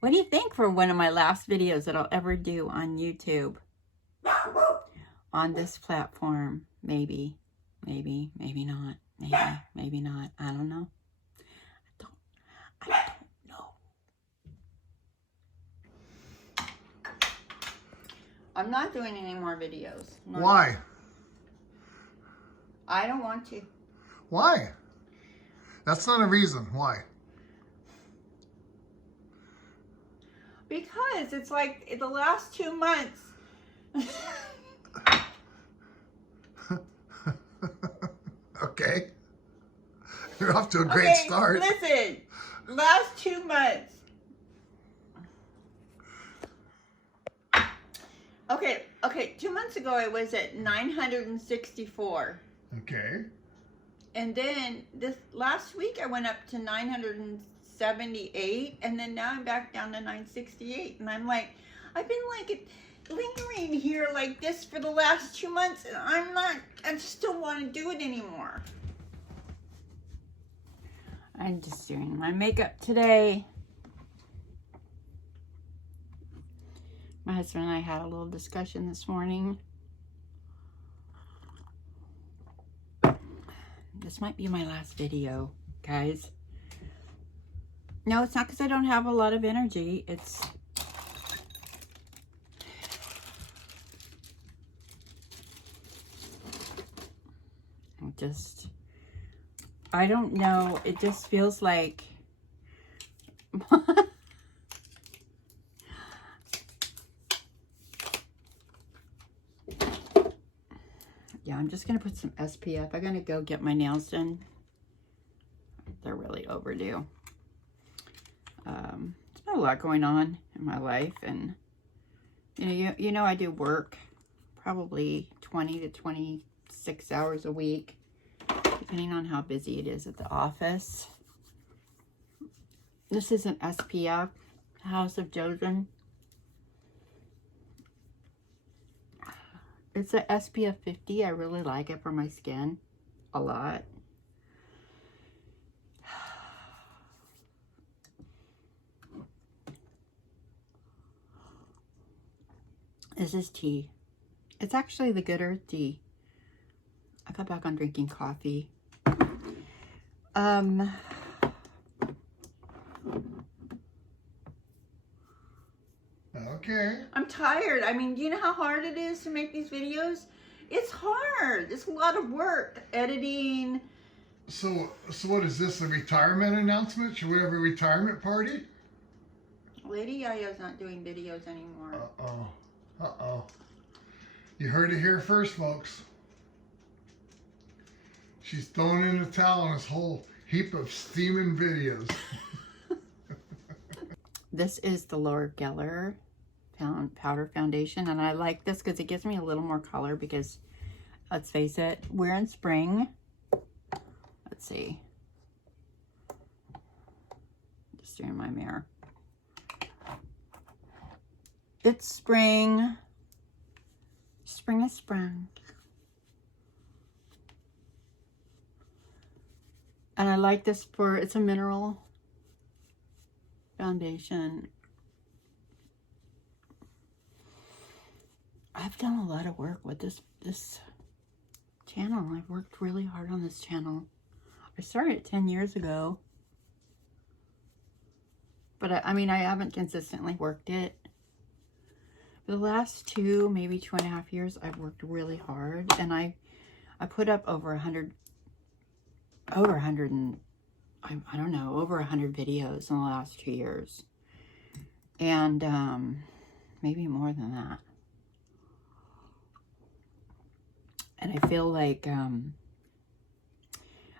What do you think for one of my last videos that I'll ever do on YouTube? On this platform? Maybe. Maybe. Maybe not. Maybe. Maybe not. I don't know. I don't know. I'm not doing any more videos. No. Why? I don't want to. Why? That's not a reason. Why? Because it's like the last 2 months. Okay. You're off to a great start. Listen, last 2 months. Okay, 2 months ago I was at 964. Okay. And then this last week I went up to 978, and then now I'm back down to 968. And I'm like, I've been like lingering here like this for the last 2 months, and I just don't want to do it anymore. I'm just doing my makeup today. My husband and I had a little discussion this morning. This might be my last video, guys. No, it's not because I don't have a lot of energy. It's I don't know. It just feels like yeah, I'm just going to put some SPF. I'm going to go get my nails done. They're really overdue. There's been a lot going on in my life, and you know I do work probably 20 to 26 hours a week, depending on how busy it is at the office. This is an SPF, House of Jojen. It's a SPF 50. I really like it for my skin a lot. This is tea. It's actually the Good Earth tea. I got back on drinking coffee. Okay. I'm tired. I mean, do you know how hard it is to make these videos? It's hard. It's a lot of work. Editing. So what is this, a retirement announcement? Should we have a retirement party? Lady YaYa's not doing videos anymore. Uh-oh. Uh-oh. You heard it here first, folks. She's throwing in the towel on this whole heap of steaming videos. This is the Laura Geller powder foundation, and I like this because it gives me a little more color because, let's face it, we're in spring. Let's see. Just doing my mirror. It's spring. Spring is spring. And I like this for, it's a mineral foundation. I've done a lot of work with this channel. I've worked really hard on this channel. I started 10 years ago. But I mean, I haven't consistently worked it. For the last 2, maybe 2.5 years, I've worked really hard. And I put up over 100 and I don't know, over 100 videos in the last 2 years. And maybe more than that. And I feel like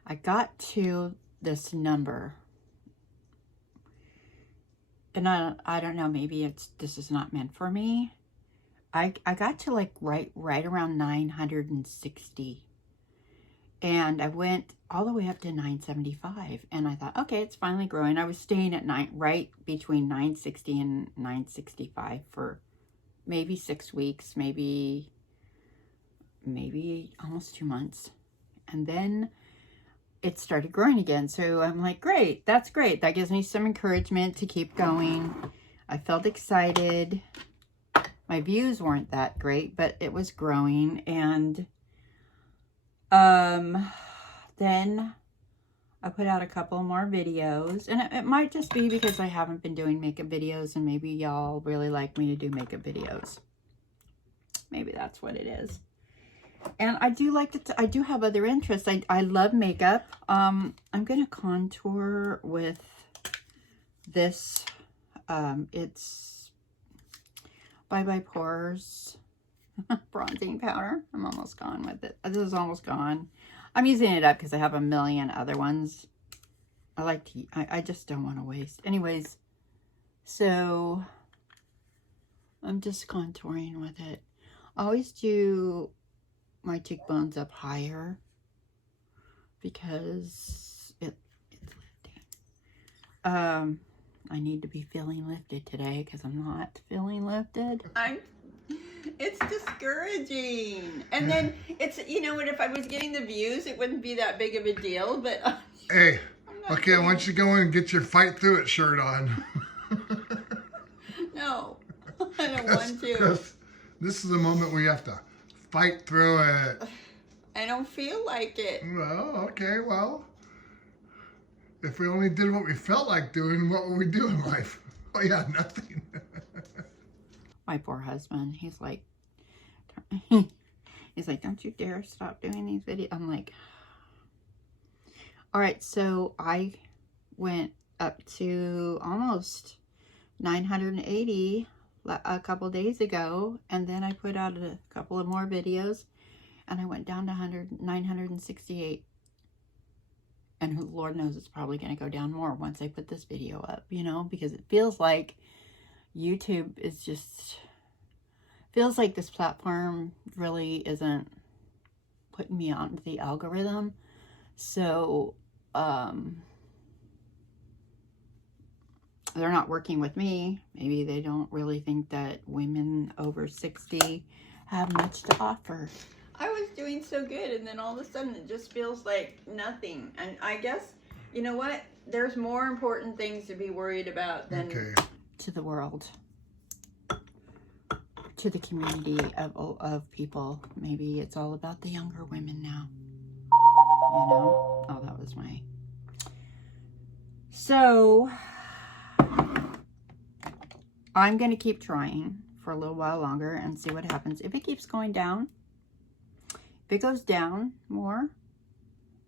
I got to this number. And I don't know, maybe this is not meant for me. I got to like right around 960. And I went all the way up to 975. And I thought, okay, it's finally growing. I was staying at right between 960 and 965 for maybe 6 weeks, maybe almost 2 months. And then it started growing again. So I'm like, great, that's great. That gives me some encouragement to keep going. I felt excited. My views weren't that great, but it was growing. And then I put out a couple more videos, and it might just be because I haven't been doing makeup videos, and maybe y'all really like me to do makeup videos. Maybe that's what it is. And I do like to, I do have other interests. I love makeup. I'm going to contour with this. It's Bye Bye Pores bronzing powder. I'm almost gone with it. This is almost gone. I'm using it up because I have a million other ones. I like to, I just don't want to waste. Anyways, so I'm just contouring with it. I always do my cheekbones up higher because it's lifting. I need to be feeling lifted today because I'm not feeling lifted. It's discouraging. And then it's, you know what, if I was getting the views, it wouldn't be that big of a deal, but... Hey, okay, why don't you go in and get your Fight Through It shirt on? No, I don't want to. Because this is the moment where you have to fight through it. I don't feel like it. Well, okay, well, if we only did what we felt like doing, what would we do in life? Oh yeah, nothing. My poor husband, he's like, don't you dare stop doing these videos. I'm like, all right, so I went up to almost 980 a couple days ago, and then I put out a couple of more videos, and I went down to 968. And Lord knows it's probably going to go down more once I put this video up, you know, because it feels like YouTube is just, feels like this platform really isn't putting me onto the algorithm. So, they're not working with me. Maybe they don't really think that women over 60 have much to offer. I was doing so good, and then all of a sudden it just feels like nothing. And I guess, you know what? There's more important things to be worried about than... Okay. To the world. To the community of people. Maybe it's all about the younger women now. You know? Oh, that was my... So... I'm going to keep trying for a little while longer and see what happens. If it keeps going down, if it goes down more,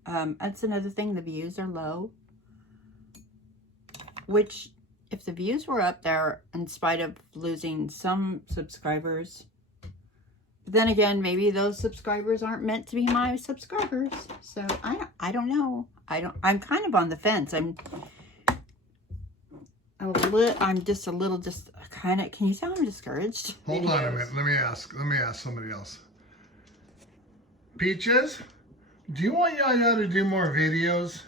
that's another thing. The views are low. Which, if the views were up there, in spite of losing some subscribers, but then again, maybe those subscribers aren't meant to be my subscribers. So I don't know. I'm kind of on the fence. I'm just a little, kind of, can you tell I'm discouraged? Hold on a minute. Let me ask somebody else. Peaches, do you want YaYa to do more videos?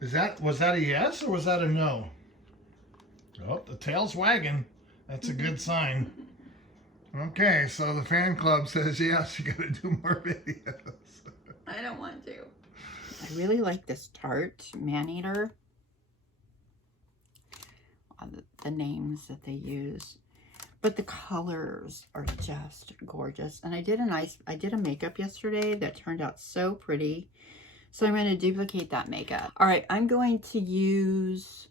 Was that a yes or was that a no? Oh, the tail's wagging. That's a good sign. Okay, so the fan club says yes, you gotta do more videos. I don't want to. I really like this Tarte Man-Eater. The names that they use, but the colors are just gorgeous. And I did a makeup yesterday that turned out so pretty, so I'm going to duplicate that makeup. All right, I'm going to use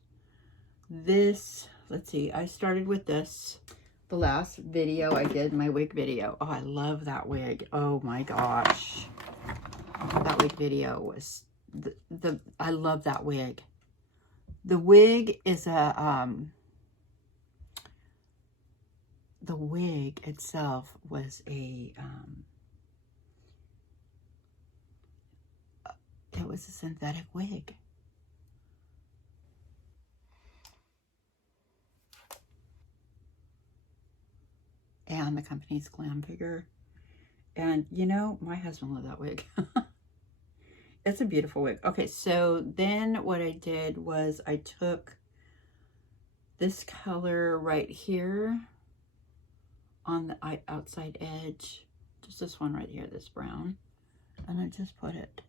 this. Let's see, I started with this the last video I did, my wig video. Oh, I love that wig. Oh my gosh, that wig video was I love that wig. The wig is the wig itself was it was a synthetic wig. And the company's Glam Figure. And you know, my husband loved that wig. It's a beautiful wig. Okay, so then what I did was I took this color right here on the outside edge, just this one right here, this brown, and I just put it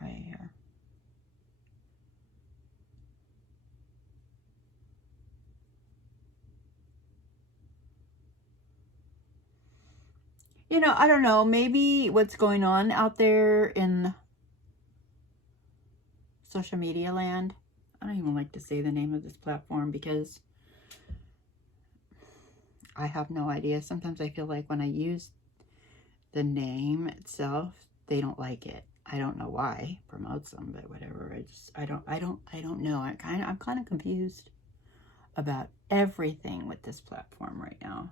right here. you know, I don't know, maybe what's going on out there in social media land. I don't even like to say the name of this platform because I have no idea. Sometimes I feel like when I use the name itself, they don't like it. I don't know why. Promotes them, but whatever. I don't know. I'm kind of confused about everything with this platform right now.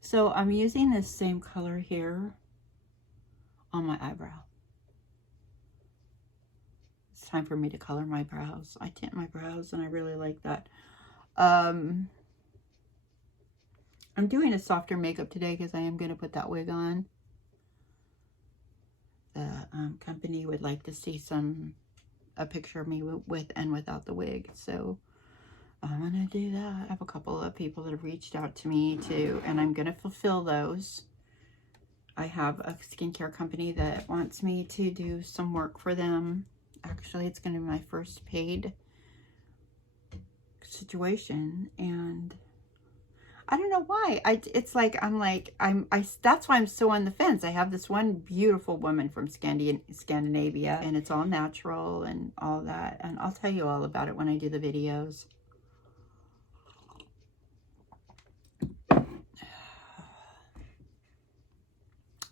So I'm using this same color here on my eyebrow. It's time for me to color my brows. I tint my brows and I really like that. I'm doing a softer makeup today because I am going to put that wig on. The company would like to see a picture of me with and without the wig. So I'm going to do that. I have a couple of people that have reached out to me too, and I'm going to fulfill those. I have a skincare company that wants me to do some work for them. Actually, it's going to be my first paid situation, and I don't know why. It's like that's why I'm so on the fence. I have this one beautiful woman from Scandinavia, and it's all natural and all that, and I'll tell you all about it when I do the videos.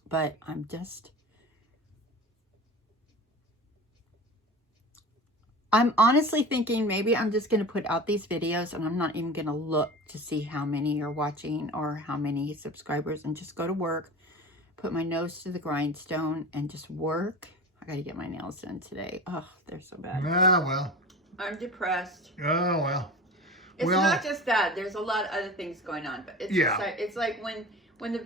But I'm honestly thinking maybe I'm just going to put out these videos and I'm not even going to look to see how many are watching or how many subscribers, and just go to work, put my nose to the grindstone and just work. I got to get my nails done today. Oh, they're so bad. Ah, well. I'm depressed. Oh, well. It's not just that. There's a lot of other things going on, but it's just like, it's like when the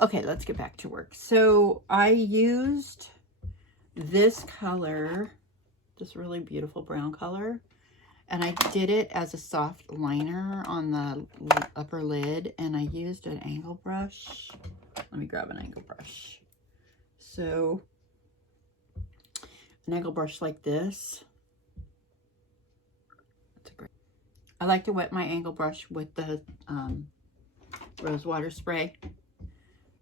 okay, let's get back to work. So I used this color, this really beautiful brown color, and I did it as a soft liner on the upper lid, and I used an angle brush. Let me grab an angle brush. So an angle brush like this. That's great. I like to wet my angle brush with the rose water spray.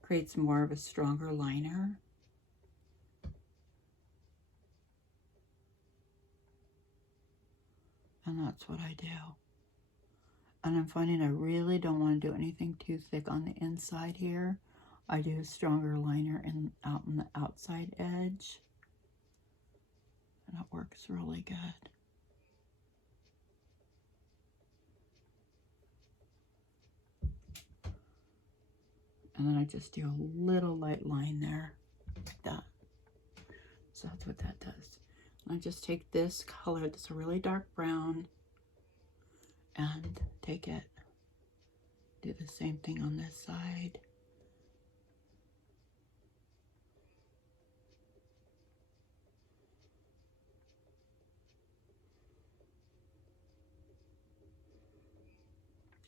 Creates more of a stronger liner. And that's what I do. And I'm finding I really don't want to do anything too thick on the inside here. I do a stronger liner out on the outside edge. And it works really good. And then I just do a little light line there, like that. So that's what that does. And I just take this color, that's a really dark brown, and take it, do the same thing on this side.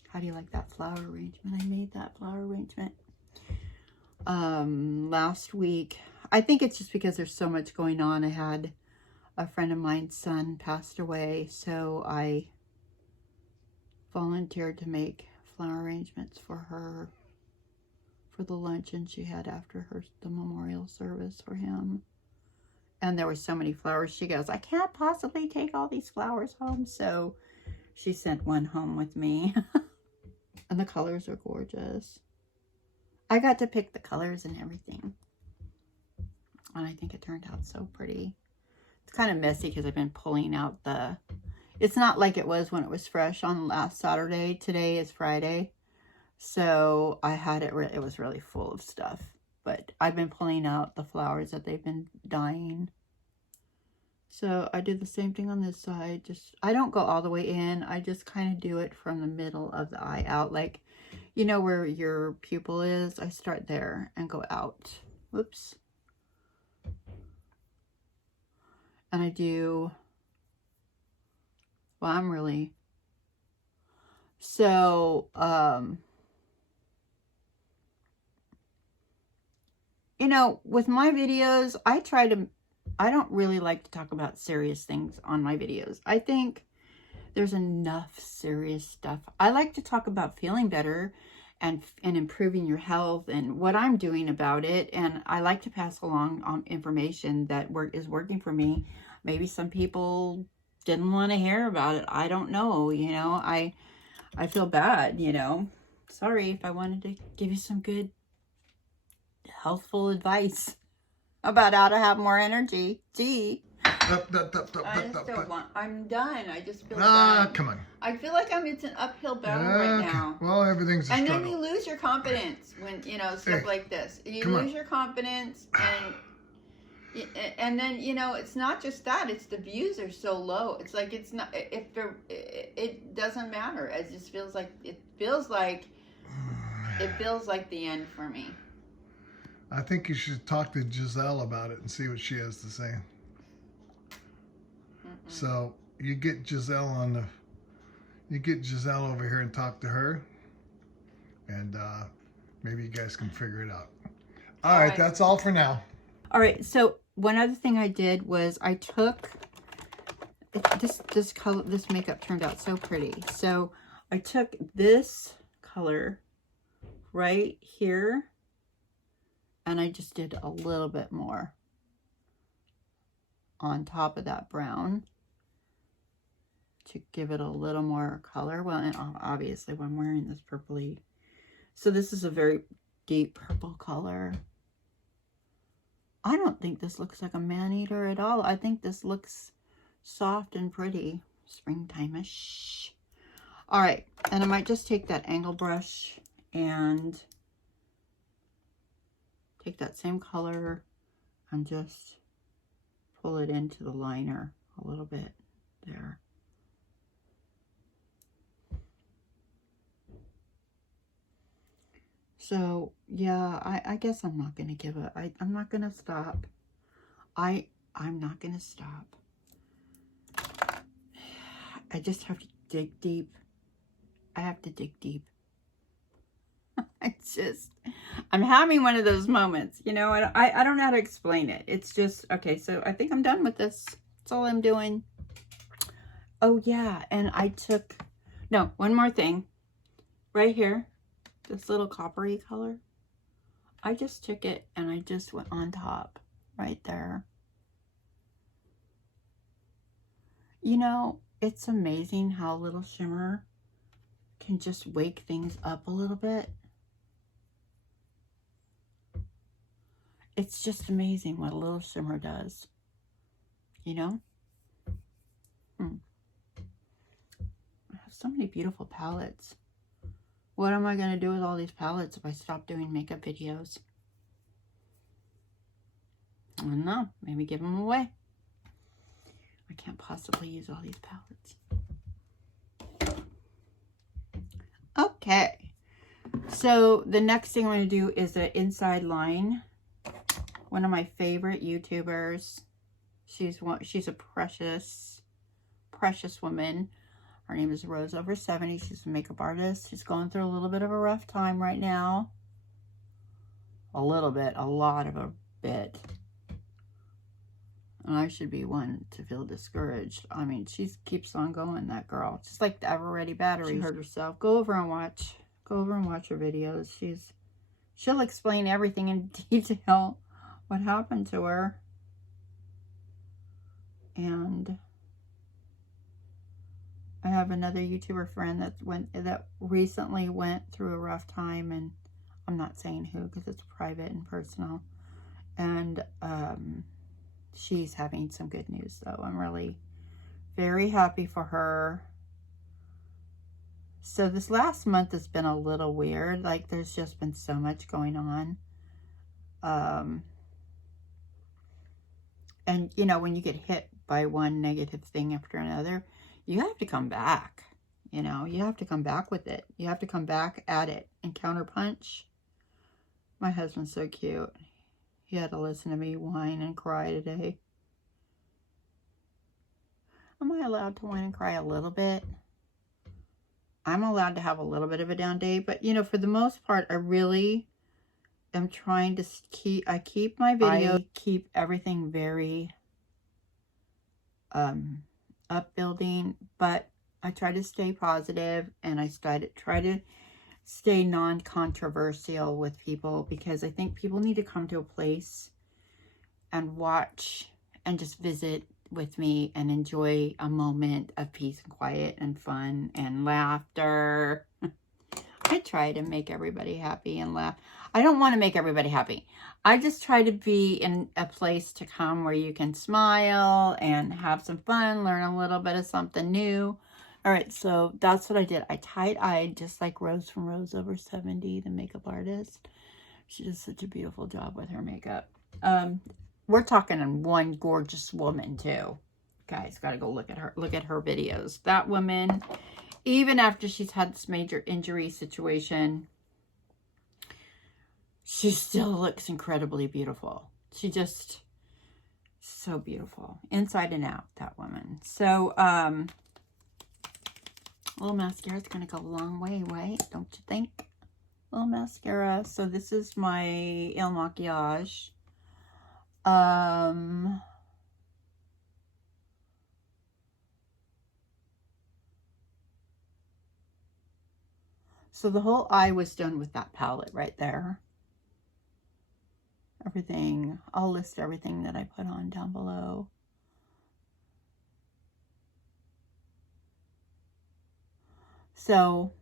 How do you like that flower arrangement? I made that flower arrangement last week. I think it's just because there's so much going on. I had a friend of mine's son passed away, so I volunteered to make flower arrangements for her for the luncheon she had after the memorial service for him. And there were so many flowers. She goes, I can't possibly take all these flowers home, so she sent one home with me. And the colors are gorgeous. I got to pick the colors and everything. And I think it turned out so pretty. It's kind of messy because I've been pulling out it's not like it was when it was fresh on last Saturday. Today is Friday. So I had it was really full of stuff. But I've been pulling out the flowers that they've been dying. So I did the same thing on this side. I don't go all the way in. I just kind of do it from the middle of the eye out. Like, you know where your pupil is? I start there and go out. Whoops. And I do, well, I'm really, so, you know, with my videos, I don't really like to talk about serious things on my videos. I think There's enough serious stuff. I like to talk about feeling better and improving your health and what I'm doing about it. And I like to pass along information that is working for me. Maybe some people didn't want to hear about it. I don't know. You know, I feel bad, you know. Sorry if I wanted to give you some good healthful advice about how to have more energy. Gee. I'm done. I just feel done. Come on. I feel like it's an uphill battle right now. Well, everything's a struggle. And then you lose your confidence when, you know, stuff like this. You lose your confidence, and then, you know, it's not just that. It's the views are so low. It's like it doesn't matter. It just feels like the end for me. I think you should talk to Giselle about it and see what she has to say. So you get Giselle over here and talk to her, and maybe you guys can figure it out. All right, that's all for now. All right, so one other thing I did was I took this color. This makeup turned out so pretty. So I took this color right here, and I just did a little bit more on top of that brown to give it a little more color. Well, and obviously when I'm wearing this purpley. So this is a very deep purple color. I don't think this looks like a man-eater at all. I think this looks soft and pretty. Springtime-ish. All right, and I might just take that angle brush and take that same color and just pull it into the liner a little bit there. So yeah, I guess I'm not gonna give it. I'm not gonna stop. I'm not gonna stop. I just have to dig deep. I have to dig deep. I'm having one of those moments, you know. I don't know how to explain it. It's just okay. So I think I'm done with this. That's all I'm doing. Oh yeah, and one more thing, right here. This little coppery color, I just took it and I just went on top right there. You know, it's amazing how a little shimmer can just wake things up a little bit. It's just amazing what a little shimmer does, you know? I have so many beautiful palettes. What am I going to do with all these palettes if I stop doing makeup videos? I don't know. Maybe give them away. I can't possibly use all these palettes. Okay. So the next thing I'm going to do is an inside line. One of my favorite YouTubers. She's a precious woman. Her name is Rose Over 70. She's a makeup artist. She's going through a little bit of a rough time right now. A little bit, a lot of a bit. And I should be one to feel discouraged. I mean, she keeps on going, that girl. Just like the ever-ready battery. She hurt herself. Go over and watch her videos. She'll explain everything in detail, what happened to her. And I have another YouTuber friend that recently went through a rough time, and I'm not saying who because it's private and personal. And she's having some good news, though. I'm really very happy for her. So this last month has been a little weird. Like, there's just been so much going on. And, you know, when you get hit by one negative thing after another, you have to come back, you know, you have to come back with it. You have to come back at it and counterpunch. My husband's so cute. He had to listen to me whine and cry today. Am I allowed to whine and cry a little bit? I'm allowed to have a little bit of a down day, but, you know, for the most part, I really am trying to keep my video, keep everything very upbuilding, but I try to stay positive, and I try to stay non-controversial with people, because I think people need to come to a place and watch and just visit with me and enjoy a moment of peace and quiet and fun and laughter. I try to make everybody happy and laugh. I don't want to make everybody happy. I just try to be in a place to come where you can smile and have some fun, learn a little bit of something new. All right, so that's what I did. I tight-eyed just like Rose from Rose Over 70, the makeup artist. She does such a beautiful job with her makeup. We're talking one gorgeous woman too. Guys, gotta go look at her videos. That woman, even after she's had this major injury situation, she still looks incredibly beautiful. She just, so beautiful. Inside and out, that woman. So, a little mascara is going to go a long way, right? Don't you think? A little mascara. So this is my Il Makiage. So the whole eye was done with that palette right there. Everything, I'll list everything that I put on down below. So,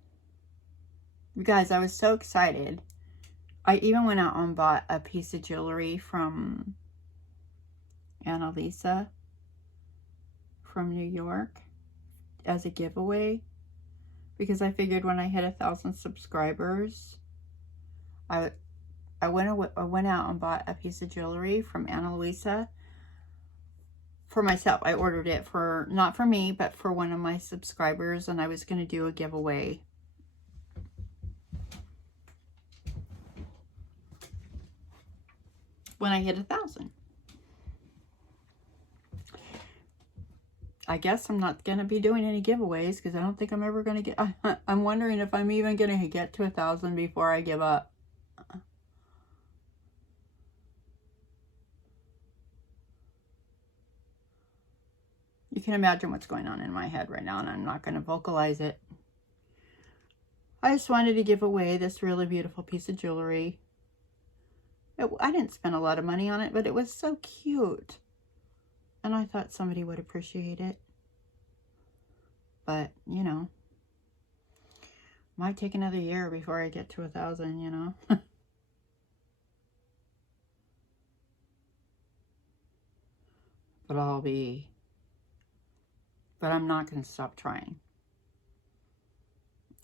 you guys, I was so excited. I even went out and bought a piece of jewelry from Annalisa from New York as a giveaway, because I figured when I hit 1,000 subscribers, I went out and bought a piece of jewelry from Annalisa for myself. I ordered it for, not for me, but for one of my subscribers, and I was going to do a giveaway. When I hit 1,000. I guess I'm not going to be doing any giveaways because I don't think I'm ever going to get, I'm wondering if I'm even going to get to 1,000 before I give up. You can imagine what's going on in my head right now, and I'm not going to vocalize it. I just wanted to give away this really beautiful piece of jewelry. I didn't spend a lot of money on it, but it was so cute. And I thought somebody would appreciate it. But, you know, might take another year before I get to 1,000, you know. But I'm not going to stop trying.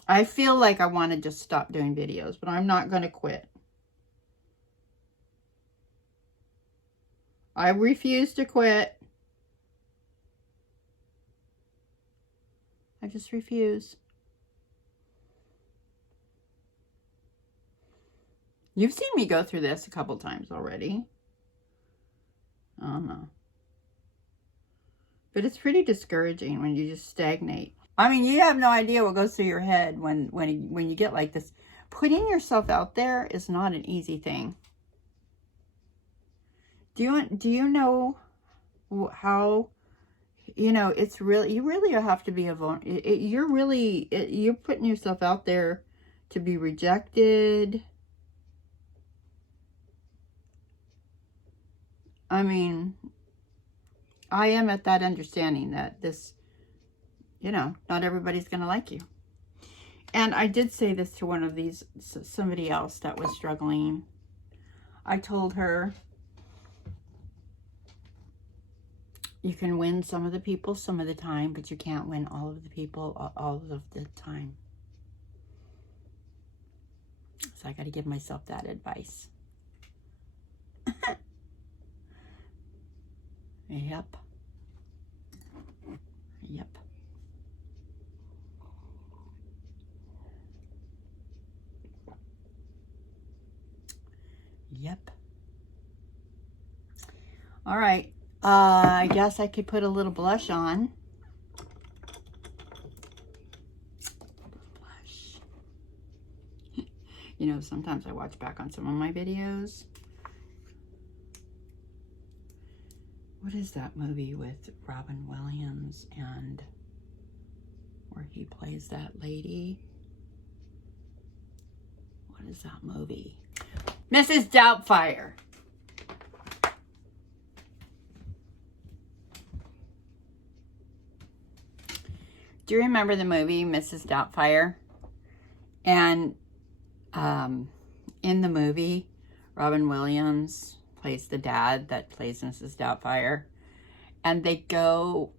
I feel like I want to just stop doing videos, but I'm not going to quit. I refuse to quit. I just refuse. You've seen me go through this a couple times already. I don't know. But it's pretty discouraging when you just stagnate. I mean, you have no idea what goes through your head when you get like this. Putting yourself out there is not an easy thing. Do you know how, you know, it's really, you really have to be you're putting yourself out there to be rejected. I mean, I am at that understanding that this, you know, not everybody's going to like you. And I did say this to somebody else that was struggling. I told her, you can win some of the people some of the time, but you can't win all of the people all of the time. So I got to give myself that advice. Yep. Yep. Yep. All right. I guess I could put a little blush on. Blush. You know, sometimes I watch back on some of my videos. What is that movie with Robin Williams and He plays that lady. What is that movie? Mrs. Doubtfire. Do you remember the movie Mrs. Doubtfire? And in the movie, Robin Williams plays the dad that plays Mrs. Doubtfire. And they go,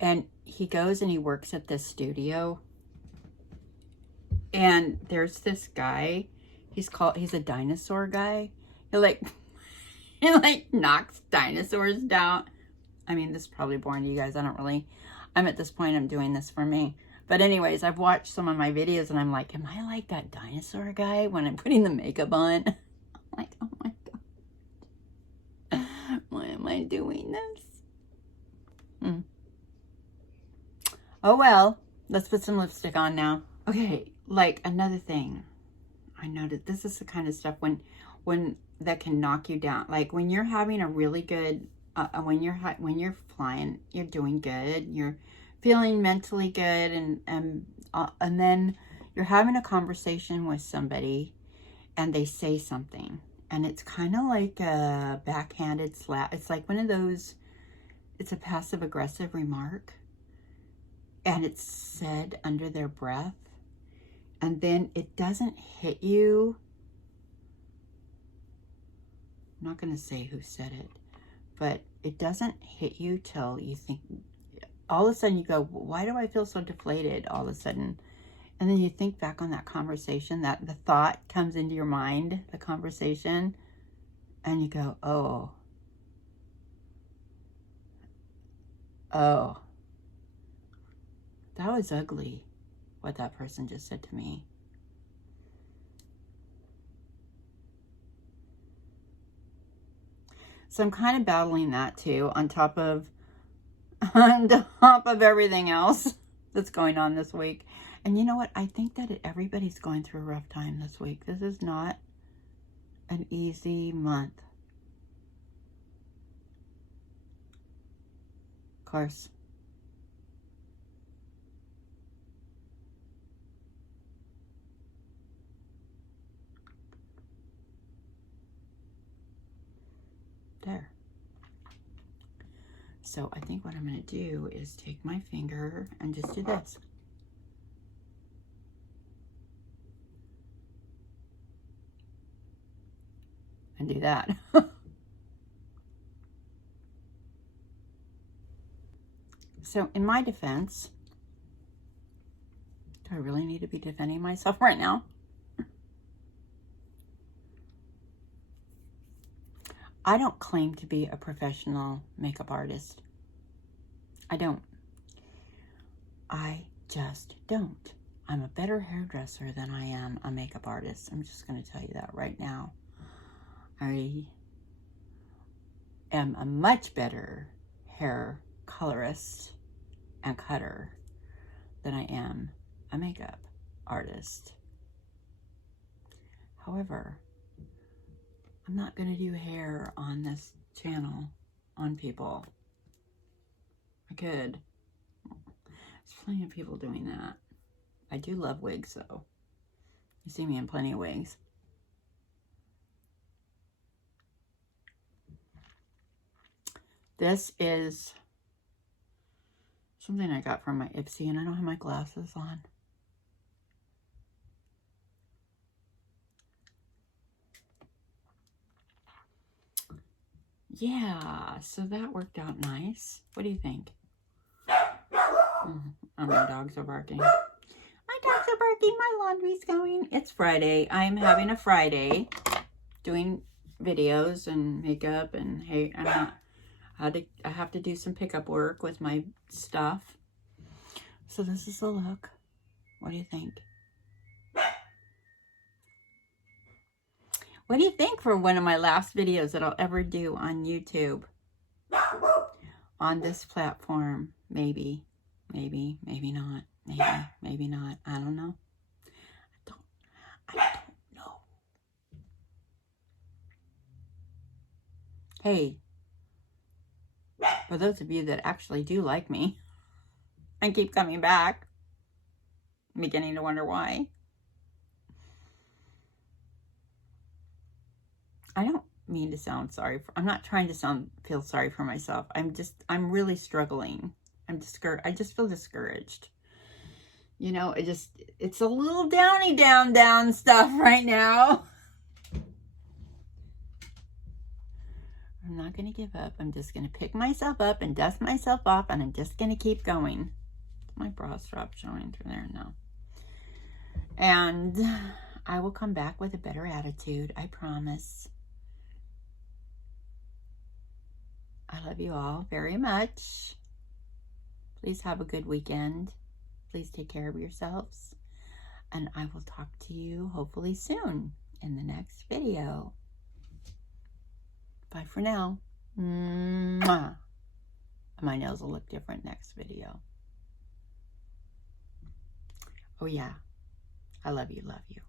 and he goes and he works at this studio. And there's this guy, he's a dinosaur guy. He like knocks dinosaurs down. I mean, this is probably boring to you guys. I'm at this point, I'm doing this for me. But anyways, I've watched some of my videos and I'm like, am I like that dinosaur guy when I'm putting the makeup on? I'm like, oh my God. Why am I doing this? Oh well, let's put some lipstick on now. Okay, like another thing. I noticed this is the kind of stuff when that can knock you down. Like when you're having a really good, when you're flying, you're doing good, you're feeling mentally good, and then you're having a conversation with somebody, and they say something, and it's kind of like a backhanded slap. It's like one of those. It's a passive aggressive remark, and it's said under their breath, and then it doesn't hit you. I'm not going to say who said it, but it doesn't hit you till you think, all of a sudden you go, why do I feel so deflated all of a sudden? And then you think back on that conversation, that the thought comes into your mind, the conversation, and you go, oh, that was ugly, what that person just said to me. So I'm kind of battling that too, on top of everything else that's going on this week. And you know what? I think that everybody's going through a rough time this week. This is not an easy month. Of course. There. So I think what I'm going to do is take my finger and just do this. And do that. So in my defense, do I really need to be defending myself right now? I don't claim to be a professional makeup artist. I don't. I just don't. I'm a better hairdresser than I am a makeup artist. I'm just going to tell you that right now. I am a much better hair colorist and cutter than I am a makeup artist. However, I'm not going to do hair on this channel on people. I could. There's plenty of people doing that. I do love wigs though. You see me in plenty of wigs. This is something I got from my Ipsy, and I don't have my glasses on. Yeah, so that worked out nice. What do you think? Oh, my dogs are barking. My dogs are barking. My laundry's going. It's Friday. I'm having a Friday doing videos and makeup, and hey, I have to do some pickup work with my stuff. So this is the look. What do you think? What do you think for one of my last videos that I'll ever do on YouTube? On this platform, maybe. Maybe, maybe not. Maybe, maybe not. I don't know. I don't know. Hey, for those of you that actually do like me and keep coming back, I'm beginning to wonder why. I don't mean to sound sorry. I'm not trying to feel sorry for myself. I'm really struggling. I just feel discouraged. You know, it's a little downy down stuff right now. I'm not going to give up. I'm just going to pick myself up and dust myself off, and I'm just going to keep going. My bra strap showing through there now. And I will come back with a better attitude. I promise. I love you all very much. Please have a good weekend. Please take care of yourselves. And I will talk to you hopefully soon in the next video. Bye for now. Mwah. My nails will look different next video. Oh yeah. I love you, love you.